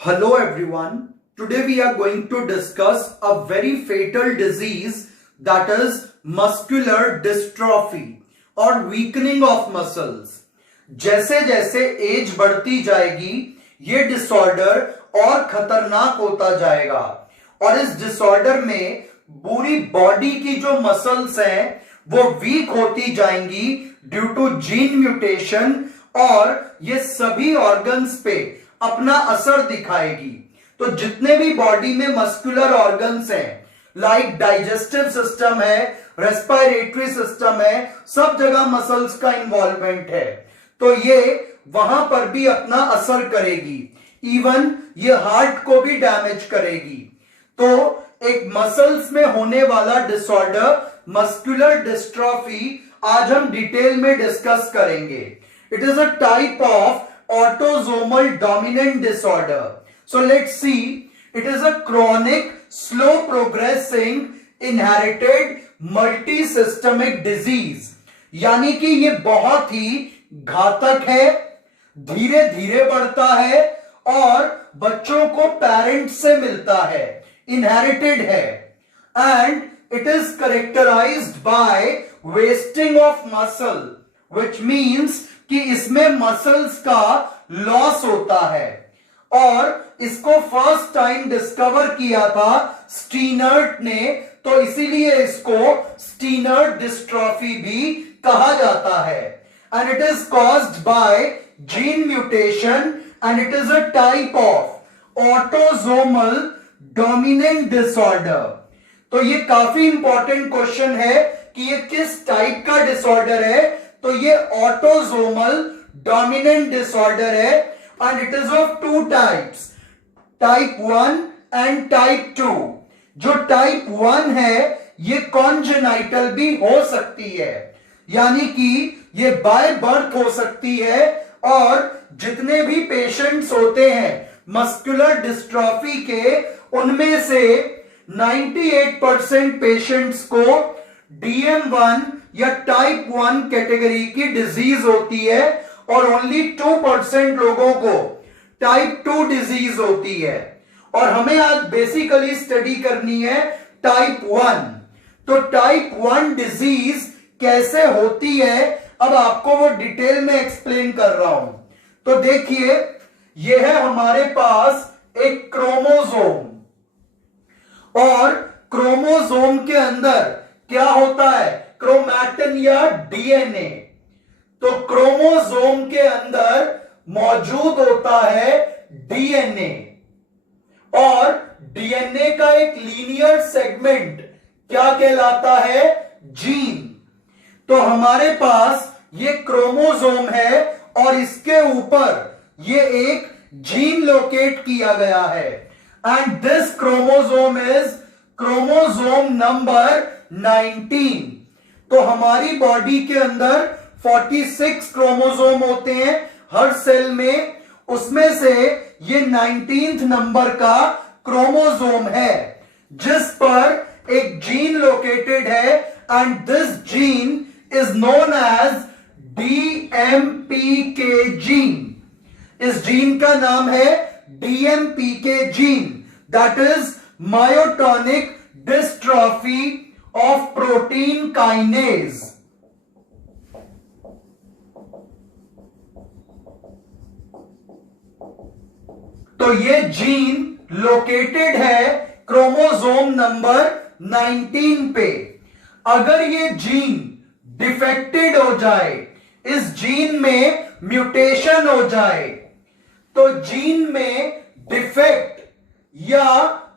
Hello everyone. Today we are going to discuss a very fatal disease, that is muscular dystrophy or weakening of muscles. जैसे जैसे as बढ़ती जाएगी ये disorder और खतरनाक होता जाएगा और इस डिसऑर्डर में पूरी बॉडी की जो मसल्स हैं वो वीक होती जाएंगी ड्यू टू जीन म्यूटेशन और ये सभी ऑर्गन्स पे अपना असर दिखाएगी। तो जितने भी बॉडी में मस्कुलर ऑर्गन्स हैं, लाइक डाइजेस्टिव सिस्टम है, रेस्पिरेटरी सिस्टम है, सब जगह मसल्स का इन्वॉल्वमेंट है, तो ये वहां पर भी अपना असर करेगी। इवन ये हार्ट को भी डैमेज करेगी। तो एक मसल्स में होने वाला डिसऑर्डर मस्कुलर डिस्ट्रॉफी आज हम डिटेल में डिस्कस करेंगे। It is a type of autosomal dominant disorder. So let's see, it is a chronic, slow progressing, inherited multisystemic disease. यानी कि ये बहुत ही घातक है, धीरे धीरे बढ़ता है और बच्चों को पेरेंट्स से मिलता है, इनहेरिटेड है, and it is characterized by wasting of muscle, which means कि इसमें मसल्स का लॉस होता है। और इसको फर्स्ट टाइम डिस्कवर किया था स्टीनर्ट ने, तो इसीलिए इसको स्टीनर्ट डिस्ट्रॉफी भी कहा जाता है। And it is caused by gene mutation and it is a type of autosomal dominant disorder. तो ये काफी इंपॉर्टेंट क्वेश्चन है कि ये किस टाइप का डिसऑर्डर है। तो ये ऑटोसोमल डोमिनेंट डिसऑर्डर है and it is of two types, type 1 and type 2। जो टाइप 1 है ये कॉन्जेनाइटल भी हो सकती है, यानी कि ये बाय बर्थ हो सकती है। और जितने भी पेशेंट्स होते हैं मस्कुलर डिस्ट्रॉफी के, उनमें से 98% पेशेंट्स को DM1 या टाइप 1 कैटेगरी की डिजीज होती है और ओनली 2% लोगों को टाइप 2 डिजीज होती है। और हमें आज बेसिकली स्टडी करनी है टाइप 1। तो टाइप 1 डिजीज कैसे होती है अब आपको वो डिटेल में एक्सप्लेन कर रहा हूं। तो देखिए, ये है हमारे पास एक क्रोमोसोम और क्रोमोसोम के अंदर क्या होता है, क्रोमैटिन या डीएनए। तो क्रोमोसोम के अंदर मौजूद होता है डीएनए और डीएनए का एक लीनियर सेगमेंट क्या कहलाता है, जीन। तो हमारे पास ये क्रोमोसोम है और इसके ऊपर ये एक जीन लोकेट किया गया है and this chromosome is chromosome number 19। तो हमारी बॉडी के अंदर 46 क्रोमोसोम होते हैं हर सेल में, उसमें से ये 19th नंबर का क्रोमोसोम है जिस पर एक जीन लोकेटेड है and this gene is known as DMPK gene. इस जीन का नाम है DMPK gene, that is myotonic dystrophy of protein kinase. तो ये जीन लोकेटेड है क्रोमोसोम नंबर 19 पे। अगर ये जीन डिफेक्टेड हो जाए, इस जीन में म्यूटेशन हो जाए, तो जीन में डिफेक्ट या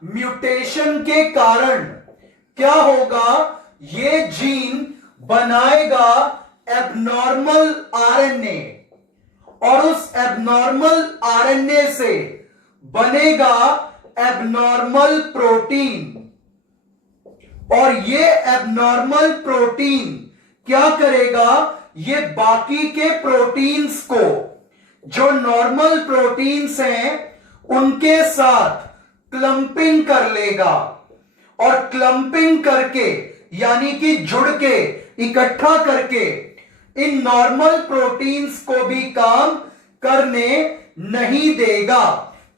म्यूटेशन के कारण क्या होगा, ये जीन बनाएगा एबनॉर्मल आरएनए और उस एबनॉर्मल आरएनए से बनेगा एबनॉर्मल प्रोटीन और ये एबनॉर्मल प्रोटीन क्या करेगा, ये बाकी के प्रोटीन्स को, जो नॉर्मल प्रोटीन्स हैं, उनके साथ क्लंपिंग कर लेगा और क्लंपिंग करके यानी कि जुड़ के, इकट्ठा करके इन नॉर्मल प्रोटीन्स को भी काम करने नहीं देगा।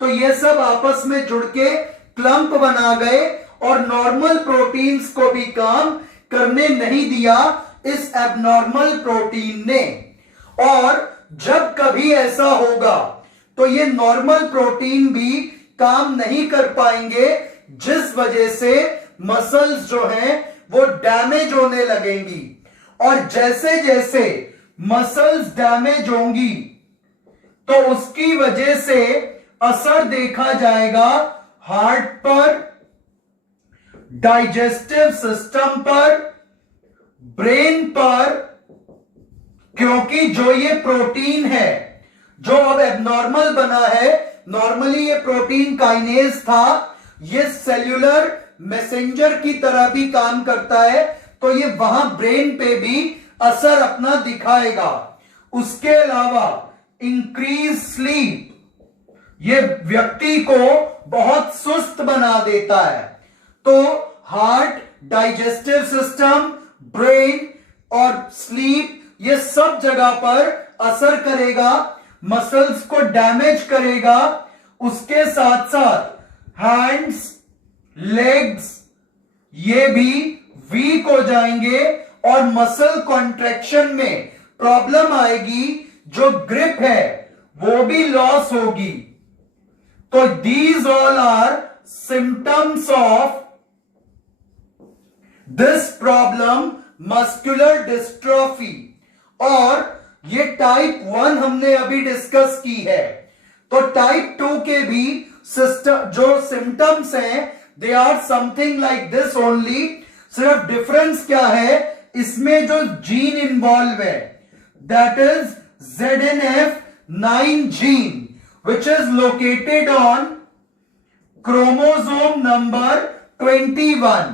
तो ये सब आपस में जुड़ के क्लम्प बना गए और नॉर्मल प्रोटीन्स को भी काम करने नहीं दिया इस एबनॉर्मल प्रोटीन ने। और जब कभी ऐसा होगा तो ये नॉर्मल प्रोटीन भी काम नहीं कर पाएंगे, जिस वजह से मसल्स जो हैं वो डैमेज होने लगेंगी। और जैसे जैसे मसल्स डैमेज होंगी तो उसकी वजह से असर देखा जाएगा हार्ट पर, डाइजेस्टिव सिस्टम पर, ब्रेन पर, क्योंकि जो ये प्रोटीन है जो अब एबनॉर्मल बना है, नॉर्मली ये प्रोटीन काइनेज था, ये सेल्यूलर मैसेंजर की तरह भी काम करता है, तो ये वहां ब्रेन पे भी असर अपना दिखाएगा। उसके अलावा इंक्रीज स्लीप, ये व्यक्ति को बहुत सुस्त बना देता है। तो हार्ट, डाइजेस्टिव सिस्टम, ब्रेन और स्लीप, ये सब जगह पर असर करेगा, मसल्स को डैमेज करेगा। उसके साथ साथ हैंड्स, लेग्स ये भी वीक हो जाएंगे और मसल कॉन्ट्रैक्शन में प्रॉब्लम आएगी, जो ग्रिप है वो भी लॉस होगी। तो these all are symptoms of this problem muscular dystrophy. और ये टाइप 1 हमने अभी डिस्कस की है। तो टाइप 2 के भी सिस्टम जो सिम्टम्स हैं they are something like this only. सिर्फ डिफरेंस क्या है, इसमें जो जीन इन्वॉल्व है that is ZNF9 gene which is located on chromosome number 21।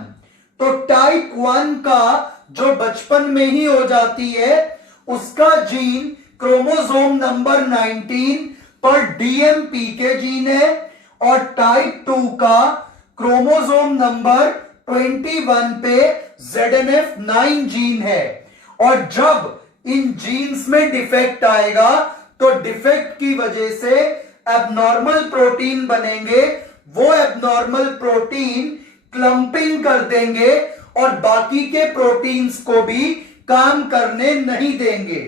तो टाइप 1 का जो बचपन में ही हो जाती है उसका जीन क्रोमोसोम नंबर 19 पर DMP के जीन है, और टाइप 2 का क्रोमोसोम नंबर 21 पे ZNF9 जीन है। और जब इन जीन्स में डिफेक्ट आएगा तो डिफेक्ट की वजह से एबनॉर्मल प्रोटीन बनेंगे, वो एबनॉर्मल प्रोटीन क्लम्पिंग कर देंगे और बाकी के प्रोटीन्स को भी काम करने नहीं देंगे।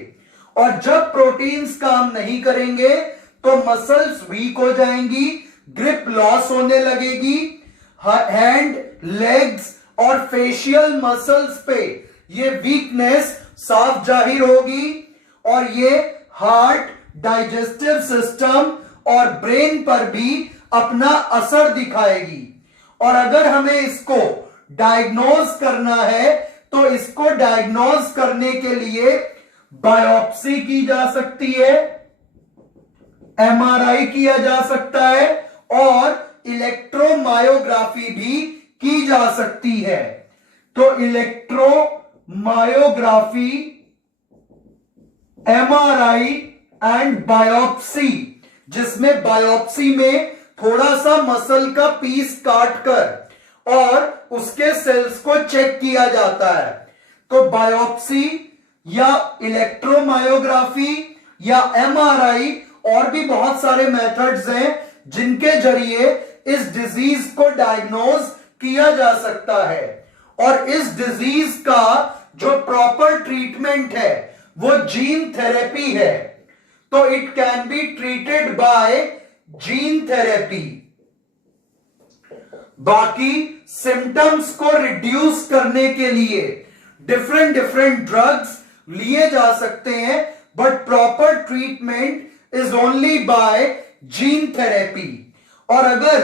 और जब प्रोटीन्स काम नहीं करेंगे तो मसल्स वीक हो जाएंगी, ग्रिप लॉस होने लगेगी, हैंड, लेग्स और फेशियल मसल्स पे ये वीकनेस साफ जाहिर होगी और ये हार्ट, डाइजेस्टिव सिस्टम और ब्रेन पर भी अपना असर दिखाएगी। और अगर हमें इसको डायग्नोज करना है तो इसको डायग्नोज करने के लिए बायोप्सी की जा सकती है, MRI किया जा सकता है और इलेक्ट्रोमायोग्राफी भी की जा सकती है। तो इलेक्ट्रोमायोग्राफी, MRI एंड बायोप्सी, जिसमें बायोप्सी में थोड़ा सा मसल का पीस काटकर और उसके सेल्स को चेक किया जाता है। तो बायोप्सी या इलेक्ट्रोमायोग्राफी या MRI और भी बहुत सारे मेथड्स हैं जिनके जरिए इस डिजीज को डायग्नोज किया जा सकता है। और इस डिजीज का जो प्रॉपर ट्रीटमेंट है वो जीन थेरेपी है। तो it can be treated by gene therapy. बाकी सिम्टम्स को रिड्यूस करने के लिए डिफरेंट ड्रग्स लिए जा सकते हैं, but proper treatment is only by gene therapy. और अगर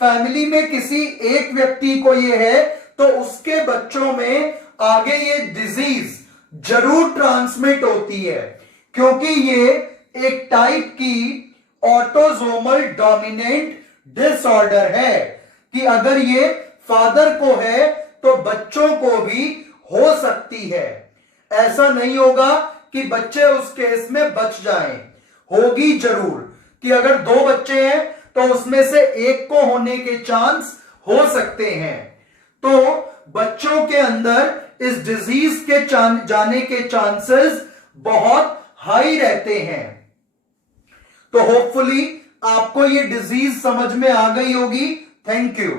फैमिली में किसी एक व्यक्ति को ये है तो उसके बच्चों में आगे ये डिजीज जरूर ट्रांसमिट होती है, क्योंकि ये एक टाइप की ऑटोसोमल डोमिनेंट डिसऑर्डर है कि अगर ये फादर को है तो बच्चों को भी हो सकती है। ऐसा नहीं होगा कि बच्चे उस केस में बच जाएं, होगी जरूर कि अगर 2 बच्चे हैं तो उसमें से एक को होने के चांस हो सकते हैं। तो बच्चों के अंदर इस डिजीज के जाने के चांसेस बहुत हाई रहते हैं। तो होपफुली आपको ये डिजीज समझ में आ गई होगी। Thank you.